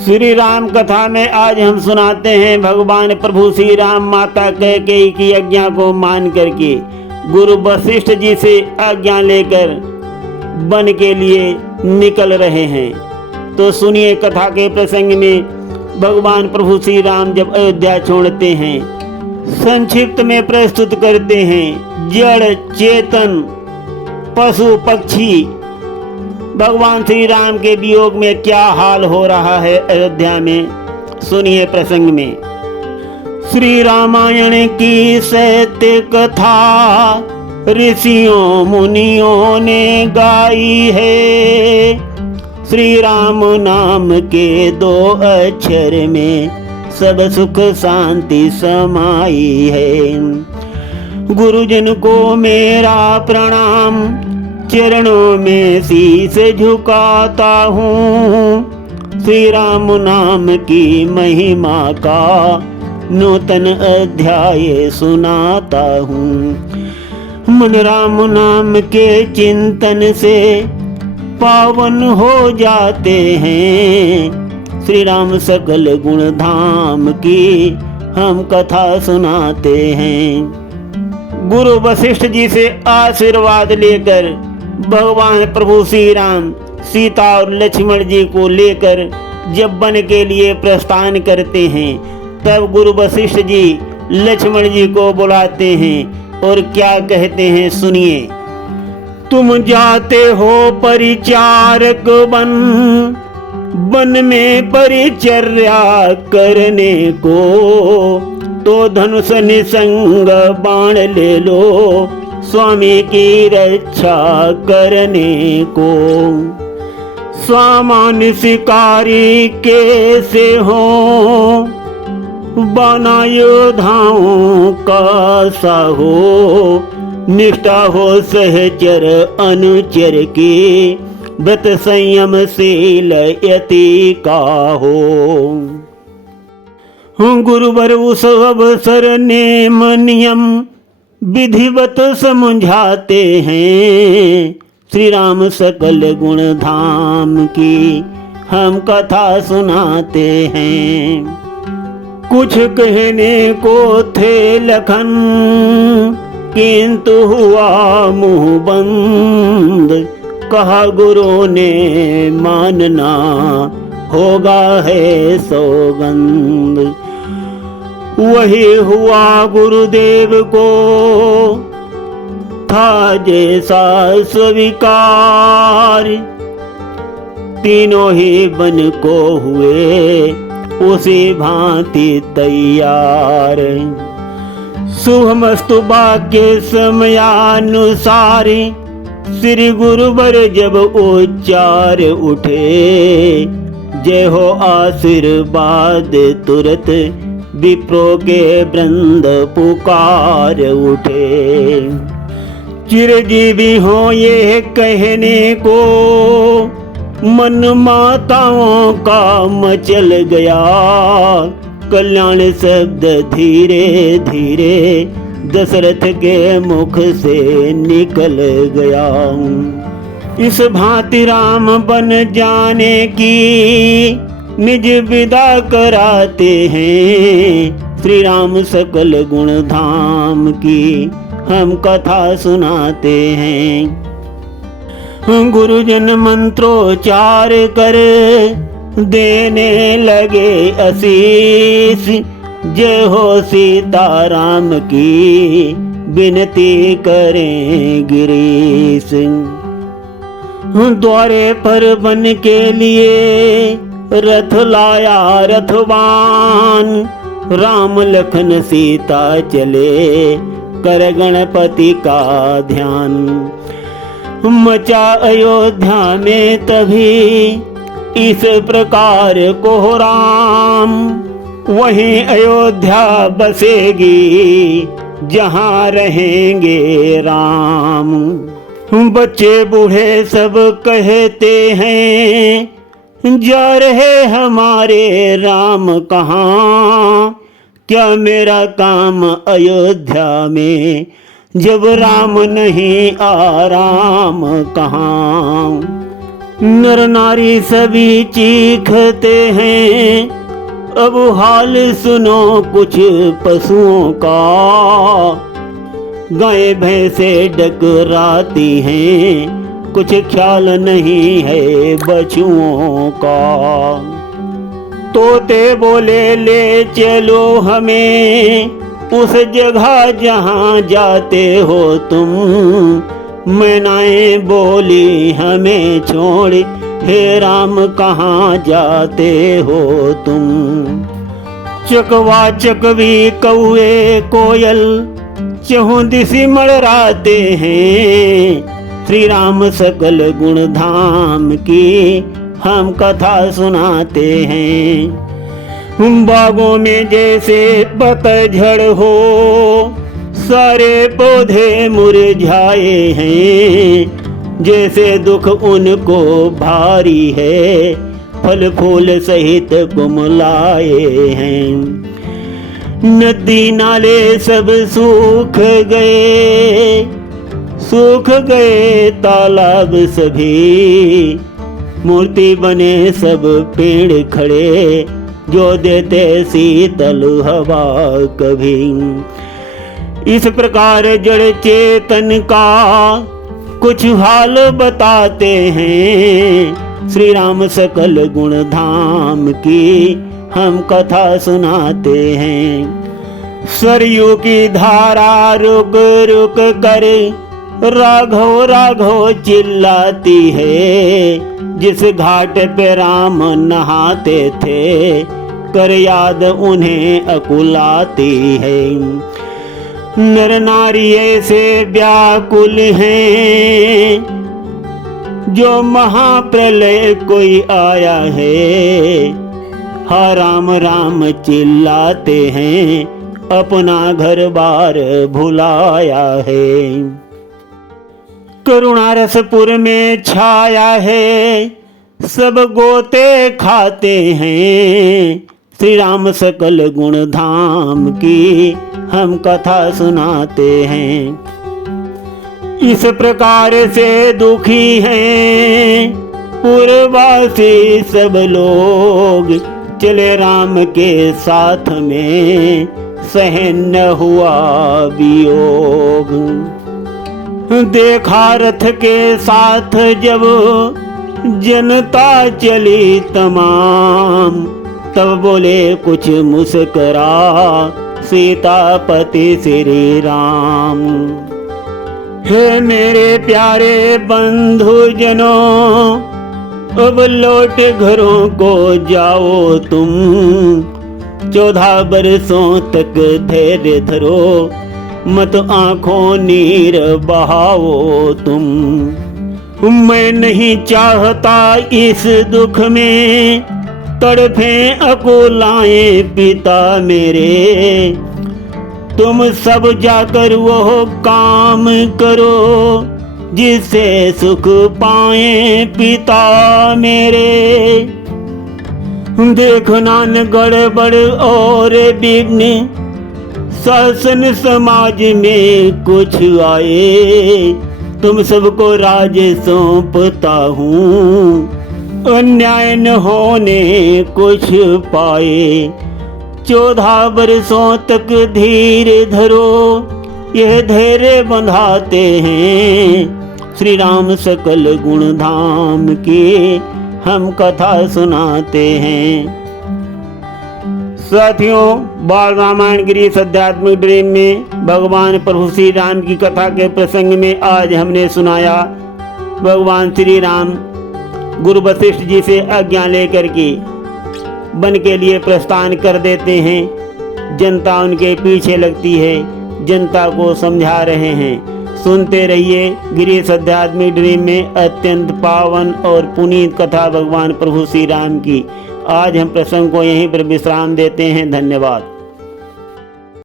श्री राम कथा में आज हम सुनाते हैं भगवान प्रभु श्री राम माता कैकेयी की आज्ञा को मान करके गुरु वशिष्ठ जी से आज्ञा लेकर वन के लिए निकल रहे हैं। तो सुनिए कथा के प्रसंग में भगवान प्रभु श्री राम जब अयोध्या छोड़ते हैं, संक्षिप्त में प्रस्तुत करते हैं जड़ चेतन पशु पक्षी भगवान श्री राम के वियोग में क्या हाल हो रहा है अयोध्या में। सुनिए प्रसंग में। श्री रामायण की सत्य कथा ऋषियों मुनियों ने गाई है। श्री राम नाम के 2 अक्षर में सब सुख शांति समाई है। गुरुजन को मेरा प्रणाम, चरणों में शीश झुकाता हूँ। श्री राम नाम की महिमा का नूतन अध्याय सुनाता हूँ। मन राम नाम के चिंतन से पावन हो जाते हैं। श्री राम सकल गुण धाम की हम कथा सुनाते हैं। गुरु वशिष्ठ जी से आशीर्वाद लेकर भगवान प्रभु श्री राम सीता और लक्ष्मण जी को लेकर जब वन के लिए प्रस्थान करते हैं, तब गुरु वशिष्ठ जी लक्ष्मण जी को बुलाते हैं और क्या कहते हैं सुनिए। तुम जाते हो परिचारक वन में परिचर्या करने को, तो धनुष निसंग बाण ले लो स्वामी की रक्षा करने को। सामान्य शिकारी कैसे हो बना योद्धाओं का साहो, निष्ठा हो सहचर अनुचर की, व्रत संयम शील यति का हो। गुरुवर उस अवसर नेम नियम विधिवत समझाते हैं। श्री राम सकल गुण धाम की हम कथा सुनाते हैं। कुछ कहने को थे लखन, किंतु हुआ मुंह बंद। कहा गुरु ने मानना होगा है सौगंध। वही हुआ गुरुदेव को था जैसा स्वीकार। तीनों ही बन को हुए उसी भांति तैयार। शुभमस्तु वाक्य समयानुसार श्री गुरुवर जब उच्चार उठे, जय हो आशीर्वाद तुरत विप्रो के वृंद पुकार उठे। चिरजीवी हो ये कहने को, मन माताओं का मचल गया। कल्याण शब्द धीरे धीरे दशरथ के मुख से निकल गया। इस भांति राम बन जाने की निज विदा कराते हैं। श्री राम सकल गुण धाम की हम कथा सुनाते हैं। गुरुजन मंत्रोच्चार कर देने लगे आशीष। जय हो सीता राम की विनती करें गिरीश। द्वारे पर बन के लिए रथ लाया रथवान। राम लखन सीता चले कर गणपति का ध्यान। मचा अयोध्या में तभी इस प्रकार कोहराम। वहीं अयोध्या बसेगी जहाँ रहेंगे राम। बच्चे बूढ़े सब कहते हैं, जा रहे हमारे राम कहाँ। क्या मेरा काम अयोध्या में, जब राम नहीं आराम कहाँ। नर नारी सभी चीखते हैं, अब हाल सुनो कुछ पशुओं का। गाय भैंसे डकराती हैं, कुछ ख्याल नहीं है बछुओं का। तोते बोले ले चलो हमें उस जगह जहाँ जाते हो तुम। मैनाएं बोली हमें छोड़ हे राम कहाँ जाते हो तुम। चकवा चकवी कौए कोयल चहुंदिसी मड़राते हैं। श्री राम सकल गुण धाम की हम कथा सुनाते हैं। बागों में जैसे पतझड़ हो सारे पौधे मुरझाए हैं। जैसे दुख उनको भारी है फल फूल सहित कुमलाए हैं। नदी नाले सब सूख गए तालाब सभी। मूर्ति बने सब पेड़ खड़े जो देते शीतल हवा कभी। इस प्रकार जड़ चेतन का कुछ हाल बताते हैं। श्री राम सकल गुण धाम की हम कथा सुनाते हैं। सरयू की धारा रुक रुक कर राघव राघव चिल्लाती है। जिस घाट पे राम नहाते थे कर याद उन्हें अकुलाती है। नर नारी ऐसे व्याकुल हैं जो महाप्रलय कोई आया है। हा राम राम चिल्लाते हैं अपना घर बार भुलाया है। करुणा रसपुर में छाया है सब गोते खाते हैं। श्री राम सकल गुण धाम की हम कथा सुनाते हैं। इस प्रकार से दुखी हैं पूर्ववासी सब लोग। चले राम के साथ में सहन न हुआ वियोग। देखा रथ के साथ जब जनता चली तमाम। तब बोले कुछ मुस्करा सीतापति श्री राम। हे मेरे प्यारे बंधुजनों अब लौट घरों को जाओ तुम। 14 बरसों तक धैर्य धरो मत आंखों नीर बहाओ तुम। मैं नहीं चाहता इस दुख में तड़फे अकुलाएं पिता मेरे। तुम सब जाकर वो काम करो जिससे सुख पाए पिता मेरे। देखना न गड़बड़ और विघ्न शासन समाज में कुछ आए। तुम सबको राज सौंपता हूँ अन्याय न होने कुछ पाए। 14 बरसों तक धीर धरो यह धैर्य बंधाते हैं। श्री राम सकल गुण धाम की हम कथा सुनाते हैं। साथियों, बाल रामायण गिरीश आध्यात्मिक ड्रीम में भगवान प्रभु श्री राम की कथा के प्रसंग में आज हमने सुनाया भगवान श्री राम गुरु वशिष्ठ जी से आज्ञा लेकर के वन के लिए प्रस्थान कर देते हैं। जनता उनके पीछे लगती है, जनता को समझा रहे हैं। सुनते रहिए गिरीश आध्यात्मिक ड्रीम में अत्यंत पावन और पुनीत कथा भगवान प्रभु श्री राम की। आज हम प्रसंग को यहीं पर विश्राम देते हैं। धन्यवाद।